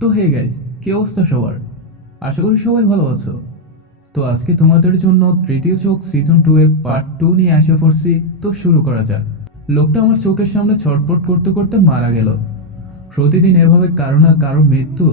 তো hey guys, কি অবস্থা সবার? আশা করি সবাই ভালো আছো। তো আজকে তোমাদের জন্য তৃতীয় চোখ সিজন 2 এর পার্ট 2 নিয়ে আসা পড়ছি। তো শুরু করা যাক। লোকটা আমার চোখের সামনে ছটফট করতে করতে মারা গেল। প্রতিদিন এভাবে কারো না কারো মৃত্যু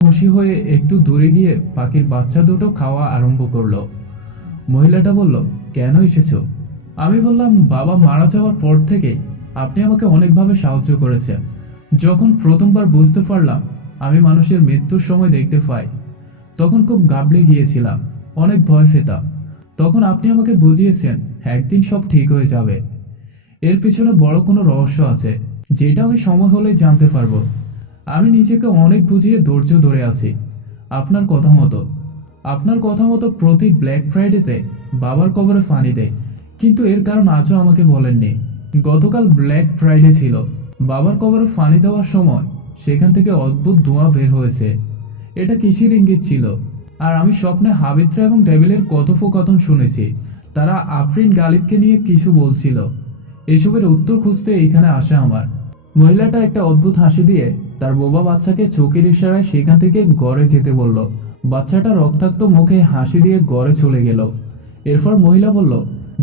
খুশি হয়ে একটু দূরে গিয়ে পাখির বাচ্চা দুটো খাওয়া আরম্ভ করলো। মহিলাটা বলল, কেন এসেছো? আমি বললাম, বাবা মারা যাওয়ার পর থেকে আপনি আমাকে অনেকভাবে সাহায্য করেছেন। যখন প্রথমবার বুঝতে পারলাম আমি মানুষের মৃত্যুর সময় দেখতে পাই, তখন খুব গাবড়ে গিয়েছিলাম, অনেক ভয় পেতাম। তখন আপনি আমাকে বুঝিয়েছেন একদিন সব ঠিক হয়ে যাবে। এর পিছনে বড় কোনো রহস্য আছে, যেটা আমি সময় হলেই জানতে পারবো। আমি নিজেকে অনেক বুঝিয়ে ধৈর্য ধরে আছি। আপনার কথা মতো আপনার কথা মতো প্রতি ব্ল্যাক ফ্রাইডেতে বাবার কবরে ফানি দেয়, কিন্তু এর কারণ আজও আমাকে বলেননি। গতকাল ব্ল্যাক ফ্রাইডে ছিল। বাবার কবরে ফানি দেওয়ার সময় সেখান থেকে অদ্ভুত ধোঁয়া বের হয়েছে। এটা কিসের ইঙ্গিত ছিল? আর আমি স্বপ্নে হাবিত্রা এবং ডেভিলের কথোপকথন শুনেছি। তারা আফরিন গালিবকে নিয়ে কিছু বলছিল। এসবের উত্তর খুঁজতে এইখানে আসা আমার। মহিলাটা একটা অদ্ভুত হাসি দিয়ে তার বোবা বাচ্চাকে চোখের ইশারায় সেখান থেকে ঘরে যেতে বলল। বাচ্চাটা রক্তাক্ত মুখে হাসি দিয়ে ঘরে চলে গেল। এরপর মহিলা বলল,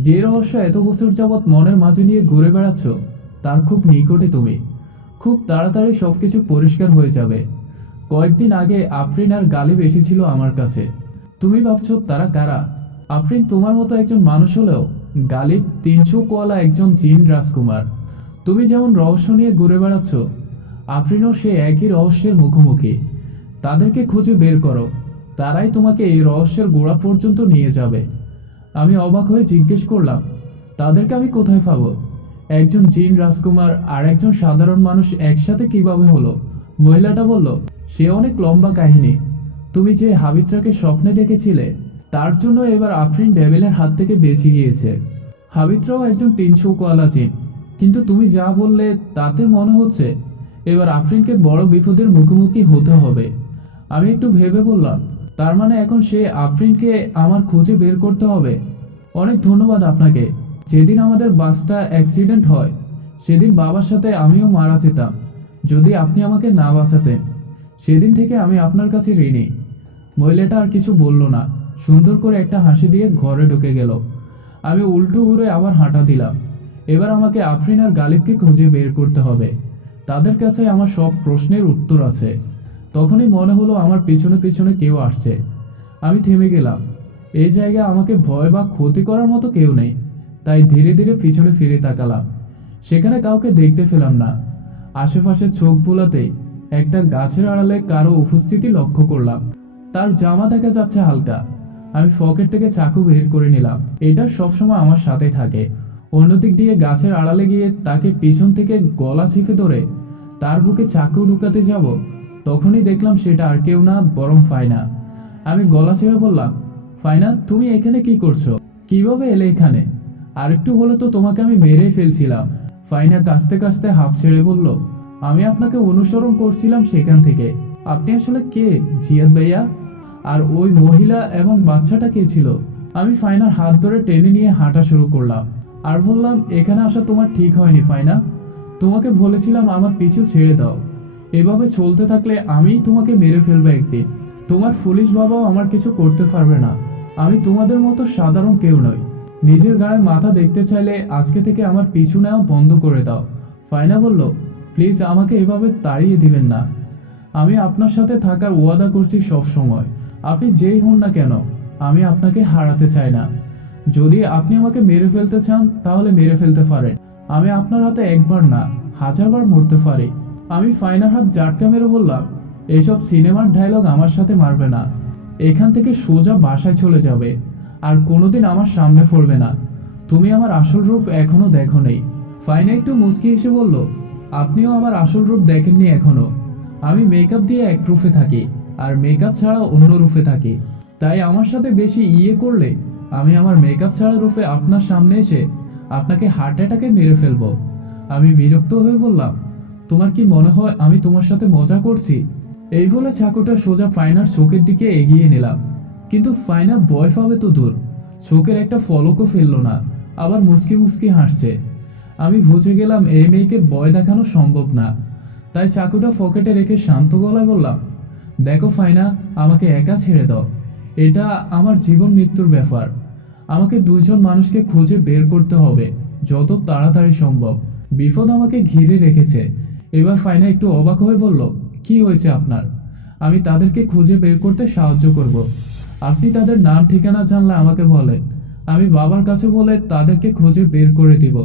যে রহস্য এত বছর যাবৎ মনের মাঝে নিয়ে ঘুরে বেড়াচ্ছ, তার খুব নিকটে তুমি। খুব তাড়াতাড়ি সবকিছু পরিষ্কার হয়ে যাবে। কয়েকদিন আগে আফরিন আর গালিব এসেছিল আমার কাছে। তুমি ভাবছো তারা কারা? আফরিন তোমার মতো একজন মানুষ হলেও গালিব 300 কোয়ালা একজন জিন রাজকুমার। তুমি যেমন রহস্য নিয়ে ঘুরে বেড়াচ্ছ, আফরিনও সে একই রহস্যের মুখোমুখি। তাদেরকে খুঁজে বের করো, তারাই তোমাকে এই রহস্যের গোড়া পর্যন্ত নিয়ে যাবে। আমি অবাক হয়ে জিজ্ঞেস করলাম, তাদেরকে আমি কোথায় পাবো? একজন জিন রাজকুমার আর একজন সাধারণ মানুষ একসাথে কিভাবে হলো? মহিলাটা বলল, সে অনেক লম্বা কাহিনী। তুমি যে হাবিত্রাকে স্বপ্নে দেখেছিলে, তার জন্য এবার আফরিন ডেভিলের হাত থেকে বেঁচে গিয়েছে। হাবিত্রাও একজন 300 কোয়ালা জিন। কিন্তু তুমি যা বললে তাতে মনে হচ্ছে এবার আফরিনকে বড় বিপদের মুখোমুখি হতে হবে। আমি একটু ভেবে বললাম, তার মানে এখন সে আফরিনকে আমার খুঁজে বের করতে হবে। অনেক ধন্যবাদ আপনাকে। যেদিন আমাদের বাসটা অ্যাক্সিডেন্ট হয়, সেদিন বাবার সাথে আমিও মারা যেতাম যদি আপনি আমাকে না বাঁচাতেন। সেদিন থেকে আমি আপনার কাছে ঋণী। মহিলাটা আর কিছু বলল না, সুন্দর করে একটা হাসি দিয়ে ঘরে ঢুকে গেল। আমি উল্টো ঘুরে আবার হাঁটা দিলাম। এবার আমাকে আফরিন আর গালিবকে খুঁজে বের করতে হবে। তাদের কাছে আমার সব প্রশ্নের উত্তর আছে। তখনই মনে হলো আমার পিছনে পিছনে কেউ আসছে। আমি থেমে গেলাম। এই জায়গায় আমাকে ভয় বা ক্ষতি করার মতো কেউ নেই। তাই ধীরে ধীরে পিছনে ফিরে তাকালাম। সেখানে কাউকে দেখতে পেলাম না। আশেপাশে চোখ বুলাতেই একটা গাছের আড়ালে কারো উপস্থিতি লক্ষ্য করলাম। তার জামা দেখা যাচ্ছে হালকা। আমি পকেট থেকে চাকু বের করে নিলাম। এটা সবসময় আমার সাথে থাকে। অন্যদিক দিয়ে গাছের আড়ালে গিয়ে তাকে পিছন থেকে গলা চেপে ধরে তার বুকে চাকু ঢুকাতে যাব, তখনই দেখলাম সেটা আর কেউ না, বরং ফাইনা। আমি গলা ছেড়ে বললাম, ফাইনা, তুমি এখানে কি করছো? কিভাবে এলে এখানে? আর একটু হলে তো তোমাকে আমি মেরেই ফেলছিলাম। ফাইনা কাঁচতে কাঁচতে হাঁপ ছেড়ে বলল, আমি আপনাকে অনুসরণ করছিলাম সেখান থেকে। আপনি আসলে কে জিয়াদ ভাইয়া? আর ওই মহিলা এবং বাচ্চাটা কে ছিল? আমি ফাইনার হাত ধরে টেনে নিয়ে হাঁটা শুরু করলাম আর বললাম, এখানে আসা তোমার ঠিক হয়নি ফাইনা। তোমাকে বলেছিলাম আমার পিছু ছেড়ে দাও। এভাবে চলতে থাকলে আমিই তোমাকে মেরে ফেলবো একদিন। তোমার পুলিশ বাবাও আমার কিছু করতে পারবে না। আমি তোমাদের মতো সাধারণ কেউ নই। নিজের গায়ে মাথা দেখতে চাইলে আজকে থেকে আমার পিছু নেওয়া বন্ধ করে দাও। ফাইনা বলল, প্লিজ আমাকে এভাবে তাড়িয়ে দিবেন না। আমি আপনার সাথে থাকার ওয়াদা করছি সব সময়। আপনি যেই হন না কেন, আমি আপনাকে হারাতে চাই না। যদি আপনি আমাকে মেরে ফেলতে চান তাহলে মেরে ফেলতে পারেন। আমি আপনার হাতে একবার না, হাজারবার মরতে পারি। আমি ফাইনার হাত জাটকা মেরে বললাম, এইসব সিনেমার ডায়লগ আমার সাথে মারবে না। এখান থেকে সোজা বাসায় চলে যাবে আর কোনোদিন আমার সামনে পড়বে না। তুমি আমার আসল রূপ এখনো দেখো নেই। ফাইনা একটু মুচকি এসে বলল, আপনিও আমার আসল রূপ দেখেননি এখনো। আমি মেকআপ দিয়ে এক রূপে থাকি আর মেকআপ ছাড়া অন্য রূপে থাকি। তাই আমার সাথে বেশি ইয়ে করলে আমি আমার মেকআপ ছাড়া রূপে আপনার সামনে এসে আপনাকে হার্ট অ্যাটাকে মেরে ফেলবো। আমি বিরক্ত হয়ে বললাম, তোমার কি মনে হয় আমি তোমার সাথে মজা করছি? এই বলে চাকুটা সোজা ফাইনার চোখের দিকে এগিয়ে নিলাম। কিন্তু ফাইনা ভয় পাবে তো দূর, চোখের একটা ফলকও ফেললো না, আবার মুচকি মুচকি হাসছে। আমি বুঝে গেলাম এই মেয়েকে ভয় দেখানো সম্ভব না। তাই চাকুটা পকেটে রেখে শান্ত গলায় বললাম, দেখো ফাইনা, আমাকে একা ছেড়ে দাও। এটা আমার জীবন মৃত্যুর ব্যাপার। আমাকে দুইজন মানুষকে খুঁজে বের করতে হবে যত তাড়াতাড়ি সম্ভব। বিপদ আমাকে ঘিরে রেখেছে। এবার ফাইনা একটু অবাক হয়ে বলল, কি হয়েছে আপনার? আমি তাদেরকে খুঁজে বের করতে সাহায্য করব। আপনি তাদের নাম ঠিকানা জানলে আমাকে বলেন, আমি বাবার কাছে বলে তাদেরকে খুঁজে বের করে দিব।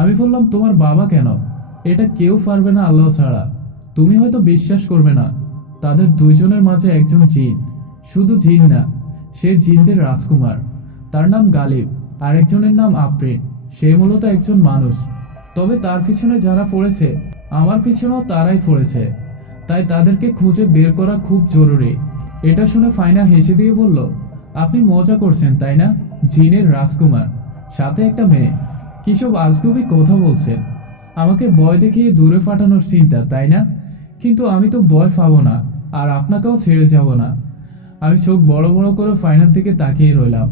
আমি বললাম, তোমার বাবা কেন? এটা কেউ পারবে না আল্লাহ ছাড়া। তুমি হয়তো বিশ্বাস করবে না, তাদের দুইজনের মাঝে একজন জিন। শুধু জিন না, সে জিনদের রাজকুমার। তার নাম গালিব। আরেকজনের নাম আফরিন। সে মূলত একজন মানুষ। তবে তার পিছনে যারা পড়েছে, আমার পিছনেও তারাই পড়েছে। তাই তাদেরকে খুঁজে বের করা খুব জরুরি। এটা শুনে ফাইনা হেসে দিয়ে বলল, আপনি মজা করছেন তাই না? জিনের রাজকুমার, সাথে একটা মেয়ে, কিসব আজগুবি কথা বলছেন? আমাকে ভয় দেখিয়ে দূরে পাঠানোর চিন্তা, তাই না? কিন্তু আমি তো ভয় পাবো না, আর আপনাকেও ছেড়ে যাব না। আমি চোখ বড় বড় করে ফাইনার দিকে তাকিয়ে রইলাম।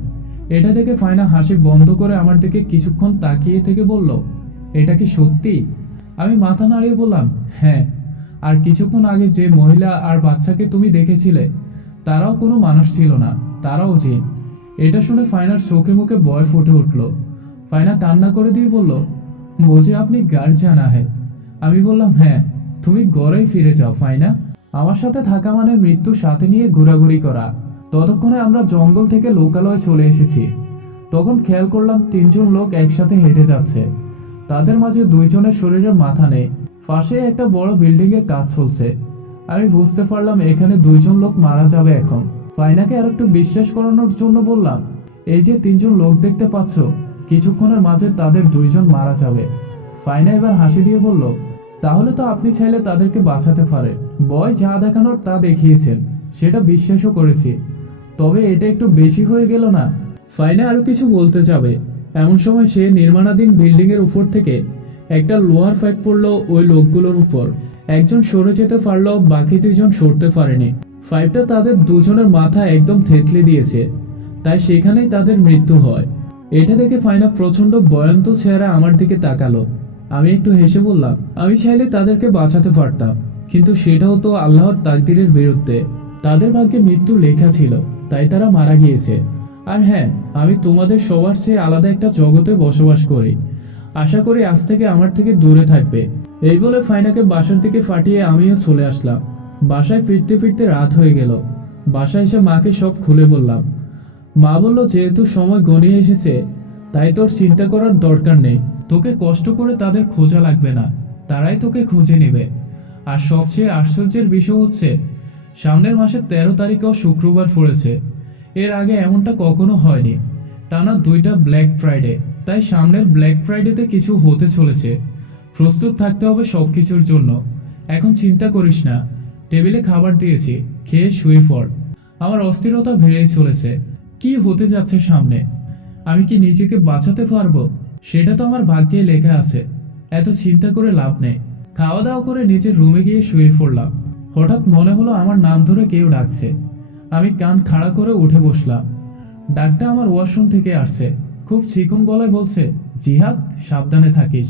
এটা দেখে ফাইনা হাসি বন্ধ করে আমার দিকে কিছুক্ষণ তাকিয়ে থেকে বলল, এটা কি সত্যি? আমি মাথা নাড়িয়ে বললাম, হ্যাঁ। আর কিছুক্ষণ আগে যে মহিলা আর বাচ্চাকে তুমি দেখেছিলে, তারাও কোনো মানুষ ছিল না, তারাও জিন। এটা শুনে ফাইনার চোখে মুখে ভয় ফুটে উঠল। ফাইনা কান্না করে দিয়ে বলল, মুঝে আপনি গাড় জানা হ্যাঁ। আমি বললাম, হ্যাঁ। তুমি গড়েই ফিরে যাও ফাইনা। আমার সাথে থাকা মানে মৃত্যু সাথে নিয়ে ঘোরাঘুরি করা। ততক্ষণে আমরা জঙ্গল থেকে লোকালয়ে চলে এসেছি। তখন খেয়াল করলাম তিনজন লোক একসাথে হেঁটে যাচ্ছে। তাদের মাঝে দুইজনের শরীরে মাথা নেই। পাশে একটা বড় বিল্ডিং এর কাজ চলছে। আমি বুঝতে পারলাম এখানে দুইজন লোক মারা যাবে এখন। ফাইনাকে আর একটু বিশ্বাস করানোর জন্য বললাম, এই যে তিনজন লোক দেখতে পাচ্ছ, কিছুক্ষণের মাঝে তাদের দুইজন মারা যাবে। ফাইনা এবার হাসি দিয়ে বলল, তাহলে তো আপনি চাইলে তাদেরকে বাঁচাতে পারেন। ভয় যা দেখানোর তা দেখিয়েছেন, সেটা বিশ্বাসও করেছি। তবে এটা একটু বেশি হয়ে গেল না? ফাইনা আরো কিছু বলতে যাবে, এমন সময় সে নির্মাণাধীন বিল্ডিং এর উপর থেকে একটা লোহার পাইপ পড়লো ওই লোকগুলোর উপর। একজন সরে যেতে পারলো, বাকি দুইজন সরতে পারেনি। পাইপটা তাদের দুজনের মাথা একদম থেতলে দিয়েছে, তাই সেখানেই তাদের মৃত্যু হয়। এটা দেখে ফাইনা প্রচন্ড ভয়ান্ত চেহারা আমার দিকে তাকালো। আমি একটু হেসে বললাম, আমি চাইলে তাদেরকে বাঁচাতে পারতাম, কিন্তু সেটাও তো আল্লাহর তাকদীরের বিরুদ্ধে। তাদের ভাগ্যে মৃত্যু লেখা ছিল, তাই তারা মারা গিয়েছে। আর হ্যাঁ, আমি তোমাদের সবার চেয়ে আলাদা একটা জগতে বসবাস করি। আশা করি আজ থেকে আমার থেকে দূরে থাকবে। এই বলে ফাইনাকে বাসার দিকে পাঠিয়ে আমিও চলে আসলাম। বাসায় ফিরতে ফিরতে রাত হয়ে গেল। বাসায় এসে মাকে সব খুলে বললাম। মা বলল, যেহেতু সময় গনিয়ে এসেছে, তাই তোর চিন্তা করার দরকার নেই। তোকে কষ্ট করে তাদের খোঁজা লাগবে না, তারাই তোকে খুঁজে নেবে। আর সবচেয়ে আশ্চর্যের বিষয় হচ্ছে, সামনের মাসের 13 তারিখেও শুক্রবার পড়েছে। এর আগে এমনটা কখনো হয়নি। টানা 2টা ব্ল্যাক ফ্রাইডে। তাই সামনের ব্ল্যাক ফ্রাইডেতে কিছু হতে চলেছে। প্রস্তুত থাকতে হবে সব কিছুর জন্য। এখন চিন্তা করিস না, টেবিলে খাবার দিয়েছি, খেয়ে শুয়ে পড়। আমার অস্থিরতা বেড়েই চলেছে। কি হতে যাচ্ছে সামনে? আমি কি নিজেকে বাঁচাতে পারবো? সেটা তো আমার ভাগ্যে লেখা আছে। এত চিন্তা করে লাভ নেই। খাওয়া দাওয়া করে নিজের রুমে গিয়ে শুয়ে পড়লাম। হঠাৎ মনে হলো আমার নাম ধরে কেউ ডাকছে। আমি কান খাড়া করে উঠে বসলাম। ডাকটা আমার ওয়াশরুম থেকে আসছে। খুব চিকন গলায় বলছে, জিহাদ, সাবধানে থাকিস।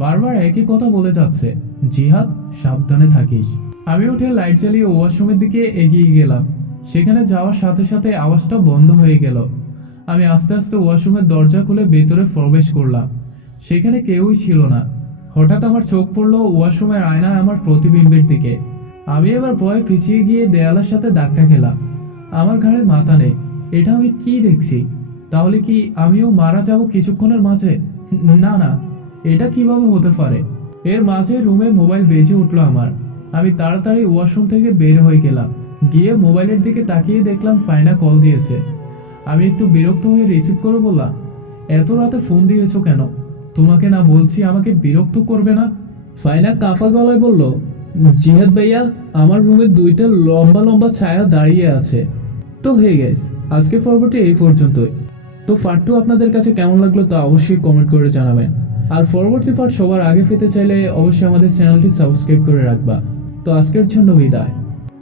বারবার একই কথা বলে যাচ্ছে, জিহাদ, সাবধানে থাকিস। আমি উঠে লাইট জ্বালিয়ে ওয়াশরুমের দিকে এগিয়ে গেলাম। সেখানে যাওয়ার সাথে সাথে আওয়াজটা বন্ধ হয়ে গেল। আমি আস্তে আস্তে ওয়াশরুমের দরজা খুলে ভেতরে প্রবেশ করলাম। সেখানে কেউই ছিল না। হঠাৎ আমার চোখ পড়ল ওয়াশরুমের আয়নায় আমার প্রতিবিম্বের দিকে। আমি এবার ভয়ে পিছিয়ে গিয়ে দেয়ালের সাথে ধাক্কা খেলাম। আমার ঘাড়ে মাথা নেই। এটা আমি কি দেখছি? তাহলে কি আমিও মারা যাব কিছুক্ষণের মাঝে? না না, এটা কিভাবে হতে পারে? এর মাঝে রুমে মোবাইল বেজে উঠলো আমার। আমি তাড়াতাড়ি ওয়াশরুম থেকে বের হয়ে গেলাম। গিয়ে মোবাইলের দিকে তাকিয়ে দেখলাম ফাইনা কল দিয়েছে। আমি একটু বিরক্ত হয়ে রিসিভ করে বললাম, এত রাতে ফোন দিয়েছো কেন? তোমাকে না বলছি আমাকে বিরক্ত করবে না? ফাইনা কাঁপা গলায় বলল, জিহাদ ভাইয়া, আমার রুমে দুইটা লম্বা লম্বা ছায়া দাঁড়িয়ে আছে। তো হয়ে গেছে, আজকের পর্বটি এই পর্যন্তই। তো পার্ট 2 আপনাদের কাছে কেমন লাগলো তা অবশ্যই কমেন্ট করে জানাবেন। আর পরবর্তী পার্ট সবার আগে পেতে চাইলে অবশ্যই আমাদের চ্যানেলটি সাবস্ক্রাইব করে রাখবা। তো আজকের জন্য বিদায়।